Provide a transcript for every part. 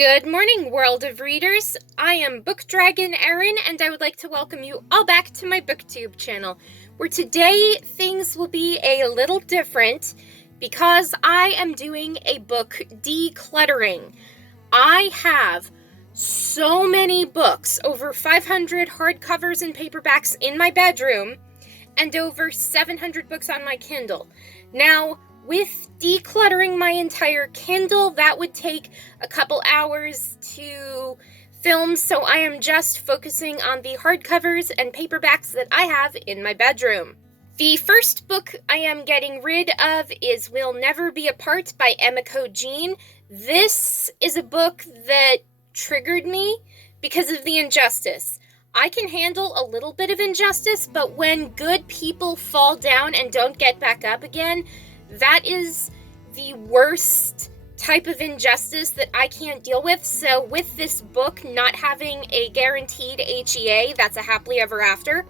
Good morning, world of readers. I am Book Dragon Erin, and I would like to welcome you all back to my booktube channel, where today things will be a little different because I am doing a book decluttering. I have so many books, over 500 hardcovers and paperbacks in my bedroom, and over 700 books on my Kindle. Now, with decluttering my entire Kindle, that would take a couple hours to film, so I am just focusing on the hardcovers and paperbacks that I have in my bedroom. The first book I am getting rid of is We'll Never Be Apart by Emiko Jean. This is a book that triggered me because of the injustice. I can handle a little bit of injustice, but when good people fall down and don't get back up again, that is the worst type of injustice that I can't deal with. So with this book not having a guaranteed HEA, that's a happily ever after,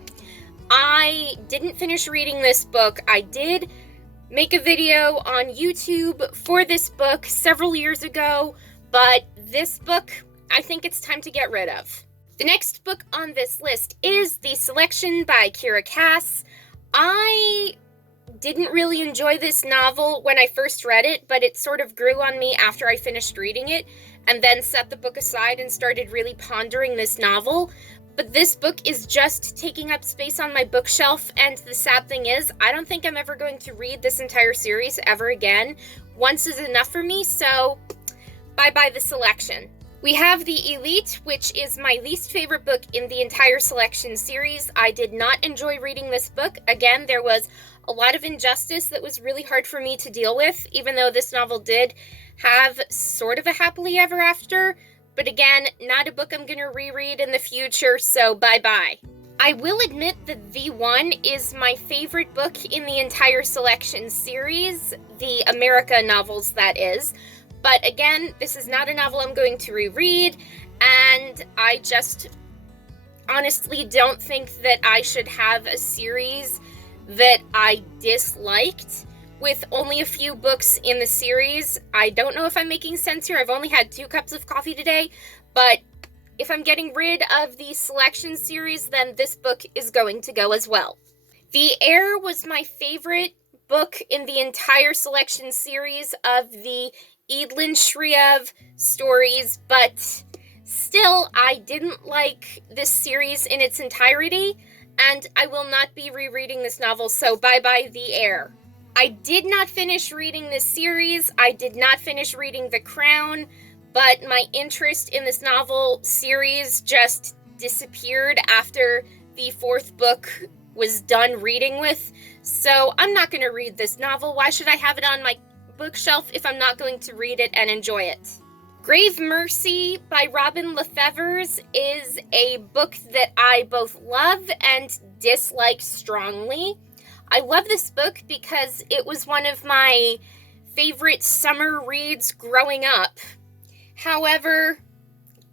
I didn't finish reading this book. I did make a video on YouTube for this book several years ago, but this book, I think it's time to get rid of. The next book on this list is The Selection by Kira Cass. I didn't really enjoy this novel when I first read it, but it sort of grew on me after I finished reading it, and then set the book aside and started really pondering this novel. But this book is just taking up space on my bookshelf, and the sad thing is, I don't think I'm ever going to read this entire series ever again. Once is enough for me, so bye-bye The Selection. We have The Elite, which is my least favorite book in the entire Selection series. I did not enjoy reading this book. Again, there was a lot of injustice that was really hard for me to deal with, even though this novel did have sort of a happily ever after. But again, not a book I'm going to reread in the future, so bye-bye. I will admit that V1 is my favorite book in the entire Selection series, the America novels, that is. But again, this is not a novel I'm going to reread, and I just honestly don't think that I should have a series that I disliked with only a few books in the series. I don't know if I'm making sense here. I've only had 2 cups of coffee today, but if I'm getting rid of the Selection series, then this book is going to go as well. The Heir was my favorite book in the entire Selection series of the Edelin Shriev stories, but still, I didn't like this series in its entirety, and I will not be rereading this novel, so bye-bye The Heir. I did not finish reading this series. I did not finish reading The Crown, but my interest in this novel series just disappeared after the 4th book was done reading with, so I'm not going to read this novel. Why should I have it on my bookshelf if I'm not going to read it and enjoy it? Grave Mercy by Robin Lefevers is a book that I both love and dislike strongly. I love this book because it was one of my favorite summer reads growing up. However,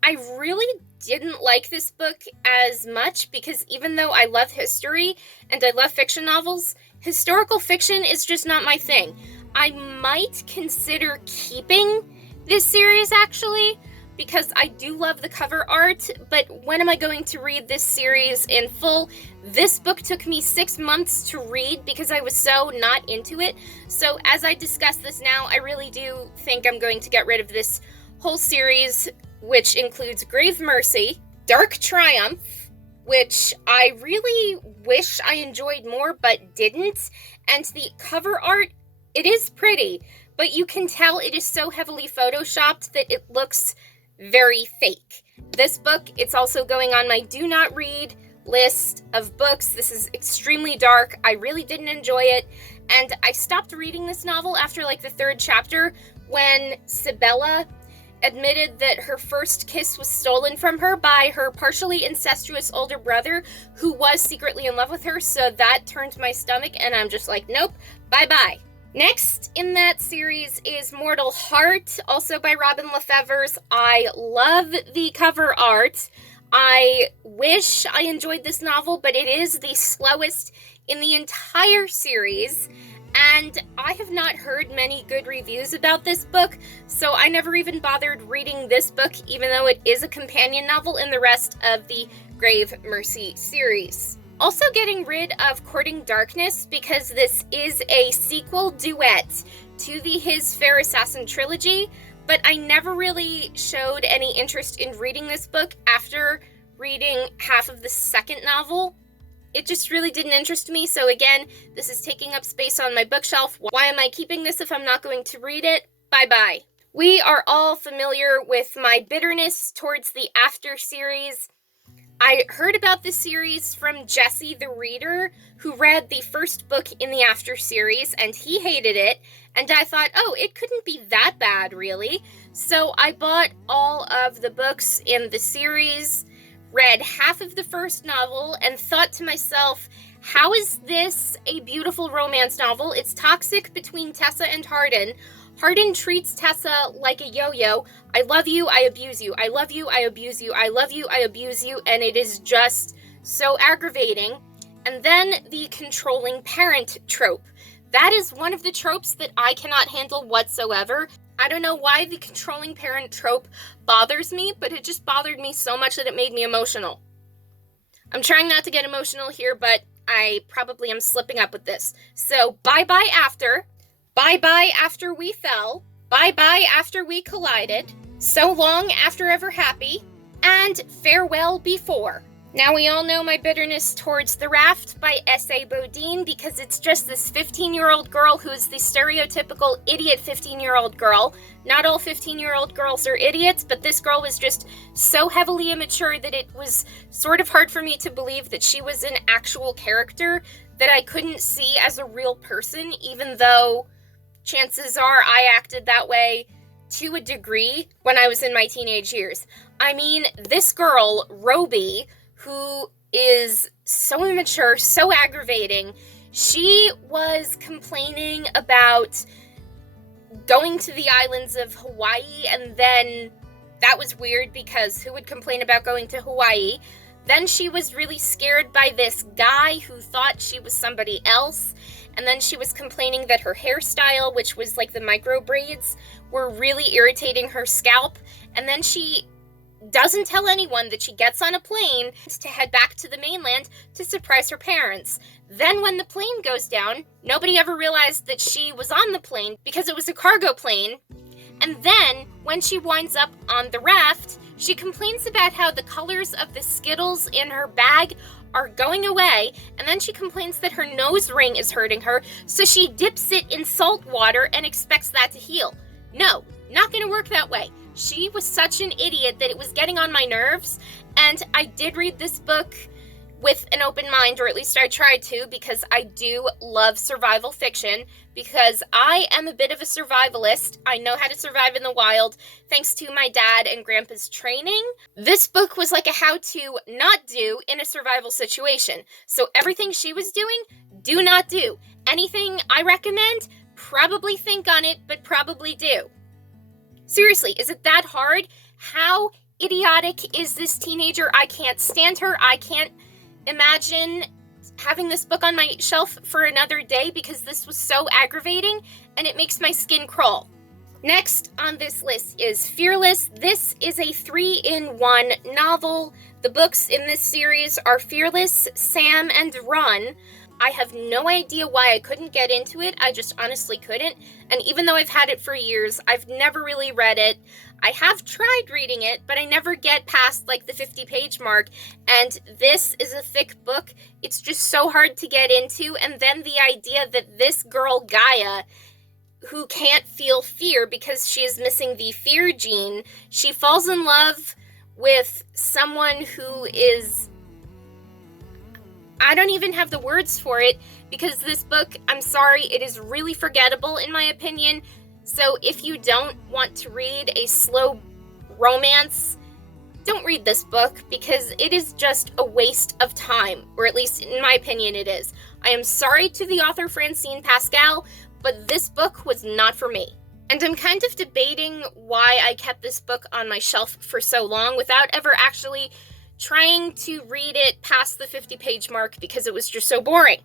I really didn't like this book as much because even though I love history and I love fiction novels, historical fiction is just not my thing. I might consider keeping this series, actually, because I do love the cover art, but when am I going to read this series in full? This book took me 6 months to read because I was so not into it. So as I discuss this now, I really do think I'm going to get rid of this whole series, which includes Grave Mercy, Dark Triumph, which I really wish I enjoyed more but didn't, and the cover art, it is pretty, but you can tell it is so heavily photoshopped that it looks very fake. This book, it's also going on my do not read list of books. This is extremely dark. I really didn't enjoy it, and I stopped reading this novel after like the 3rd chapter when Sibella admitted that her first kiss was stolen from her by her partially incestuous older brother who was secretly in love with her, so that turned my stomach, and I'm just like, nope, bye-bye. Next in that series is Mortal Heart, also by Robin Lefevers. I love the cover art. I wish I enjoyed this novel, but it is the slowest in the entire series, and I have not heard many good reviews about this book, so I never even bothered reading this book, even though it is a companion novel in the rest of the Grave Mercy series. Also getting rid of Courting Darkness, because this is a sequel duet to the His Fair Assassin trilogy, but I never really showed any interest in reading this book after reading half of the second novel. It just really didn't interest me, so again, this is taking up space on my bookshelf. Why am I keeping this if I'm not going to read it? Bye-bye. We are all familiar with my bitterness towards the After series. I heard about this series from Jesse the Reader, who read the first book in the After series, and he hated it, and I thought, oh, it couldn't be that bad, really. So I bought all of the books in the series, read half of the first novel, and thought to myself, how is this a beautiful romance novel? It's toxic between Tessa and Hardin. Hardin treats Tessa like a yo-yo. I love you, I abuse you. I love you, I abuse you. I love you, I abuse you. And it is just so aggravating. And then the controlling parent trope. That is one of the tropes that I cannot handle whatsoever. I don't know why the controlling parent trope bothers me, but it just bothered me so much that it made me emotional. I'm trying not to get emotional here, but I probably am slipping up with this. So, bye-bye After. Bye-bye After We Fell. Bye-bye After We Collided. So Long After Ever Happy. And Farewell Before. Now we all know my bitterness towards The Raft by S.A. Bodine, because it's just this 15-year-old girl who is the stereotypical idiot 15-year-old girl. Not all 15-year-old girls are idiots, but this girl was just so heavily immature that it was sort of hard for me to believe that she was an actual character that I couldn't see as a real person, even though chances are I acted that way to a degree when I was in my teenage years. I mean, this girl, Roby, who is so immature, so aggravating, she was complaining about going to the islands of Hawaii, and then that was weird because who would complain about going to Hawaii? Then she was really scared by this guy who thought she was somebody else. And then she was complaining that her hairstyle, which was like the micro braids, were really irritating her scalp. And then she doesn't tell anyone that she gets on a plane to head back to the mainland to surprise her parents. Then when the plane goes down, nobody ever realized that she was on the plane because it was a cargo plane. And then when she winds up on the raft, she complains about how the colors of the Skittles in her bag are going away, and then she complains that her nose ring is hurting her, so she dips it in salt water and expects that to heal. No, not gonna work that way. She was such an idiot that it was getting on my nerves, and I did read this book with an open mind, or at least I tried to, because I do love survival fiction, because I am a bit of a survivalist. I know how to survive in the wild, thanks to my dad and grandpa's training. This book was like a how to not do in a survival situation. So everything she was doing, do not do. Anything I recommend, probably think on it, but probably do. Seriously, is it that hard? How idiotic is this teenager? I can't stand her. I can't imagine having this book on my shelf for another day because this was so aggravating and it makes my skin crawl. Next on this list is Fearless. This is a 3-in-1 novel. The books in this series are Fearless, Sam, and Run. I have no idea why I couldn't get into it. I just honestly couldn't. And even though I've had it for years, I've never really read it. I have tried reading it, but I never get past like the 50-page mark. And this is a thick book. It's just so hard to get into. And then the idea that this girl, Gaia, who can't feel fear because she is missing the fear gene, she falls in love with someone who is... I don't even have the words for it because this book, I'm sorry, it is really forgettable in my opinion. So if you don't want to read a slow romance, don't read this book because it is just a waste of time, or at least in my opinion it is. I am sorry to the author Francine Pascal, but this book was not for me. And I'm kind of debating why I kept this book on my shelf for so long without ever actually trying to read it past the 50-page mark because it was just so boring.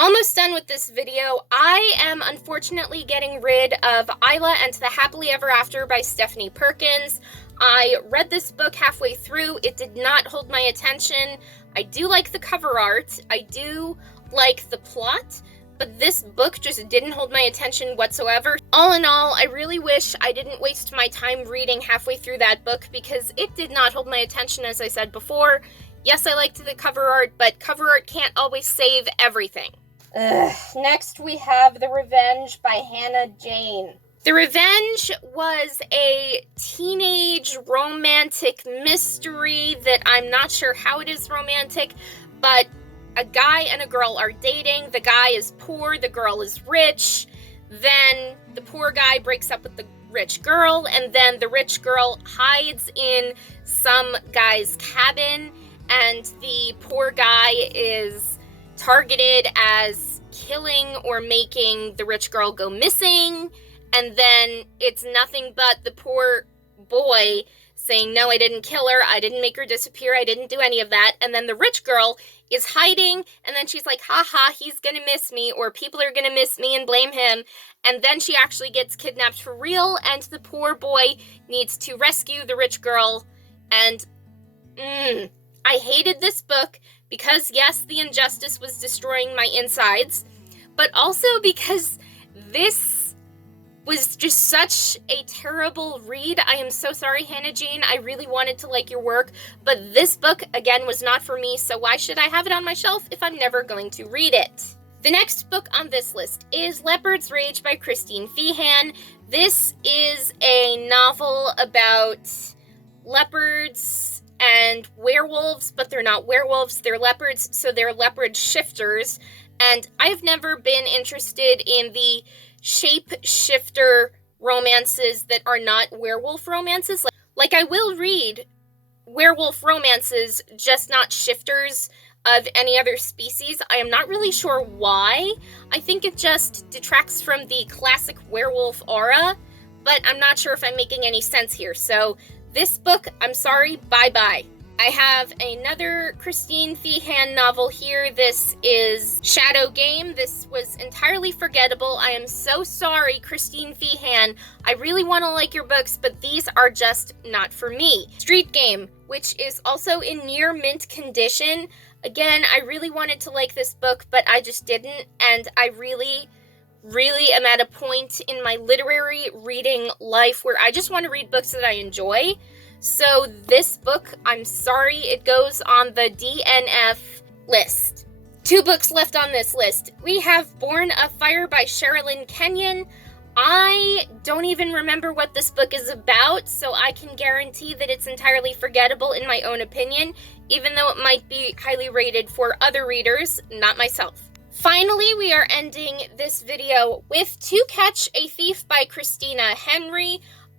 Almost done with this video. I am unfortunately getting rid of Isla and the Happily Ever After by Stephanie Perkins. I read this book halfway through. It did not hold my attention. I do like the cover art. I do like the plot, but this book just didn't hold my attention whatsoever. All in all, I really wish I didn't waste my time reading halfway through that book because it did not hold my attention, as I said before. Yes, I liked the cover art, but cover art can't always save everything. Next, we have The Revenge by Hannah Jane. The Revenge was a teenage romantic mystery that I'm not sure how it is romantic, but a guy and a girl are dating. The guy is poor, the girl is rich. Then the poor guy breaks up with the rich girl, and then the rich girl hides in some guy's cabin, and the poor guy is targeted as killing or making the rich girl go missing, and then it's nothing but the poor boy saying, no, I didn't kill her, I didn't make her disappear, I didn't do any of that, and then the rich girl is hiding, and then she's like, haha, he's gonna miss me, or people are gonna miss me and blame him, and then she actually gets kidnapped for real, and the poor boy needs to rescue the rich girl, and I hated this book because, yes, the injustice was destroying my insides, but also because this was just such a terrible read. I am so sorry, Hannah Jane. I really wanted to like your work, but this book, again, was not for me, so why should I have it on my shelf if I'm never going to read it? The next book on this list is Leopard's Rage by Christine Feehan. This is a novel about leopards and werewolves, but they're not werewolves, they're leopards, so they're leopard shifters. And I've never been interested in the shape-shifter romances that are not werewolf romances. Like I will read werewolf romances, just not shifters of any other species. I am not really sure why. I think it just detracts from the classic werewolf aura, but I'm not sure if I'm making any sense here. So this book, I'm sorry, bye-bye. I have another Christine Feehan novel here. This is Shadow Game. This was entirely forgettable. I am so sorry, Christine Feehan. I really want to like your books, but these are just not for me. Street Game, which is also in near mint condition. Again, I really wanted to like this book, but I just didn't, and I really am at a point in my literary reading life where I just want to read books that I enjoy. So this book, I'm sorry, it goes on the DNF list. 2 books left on this list. We have Born of Fire by Sherilyn Kenyon. I don't even remember what this book is about, so I can guarantee that it's entirely forgettable in my own opinion, even though it might be highly rated for other readers, not myself. Finally, we are ending this video with To Catch a Thief by Christina Henry.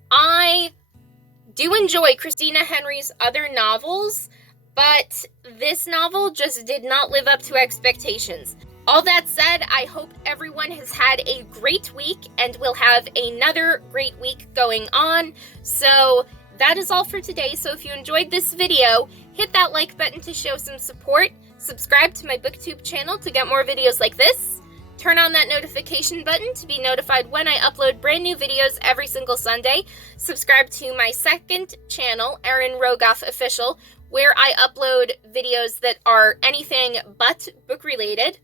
I do enjoy Christina Henry's other novels, but this novel just did not live up to expectations. All that said, I hope everyone has had a great week and will have another great week going on. So that is all for today. So if you enjoyed this video, hit that like button to show some support. Subscribe to my booktube channel to get more videos like this. Turn on that notification button to be notified when I upload brand new videos every single Sunday. Subscribe to my second channel, Erin Rogoff Official, where I upload videos that are anything but book related.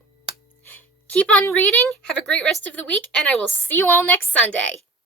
Keep on reading, have a great rest of the week, and I will see you all next Sunday.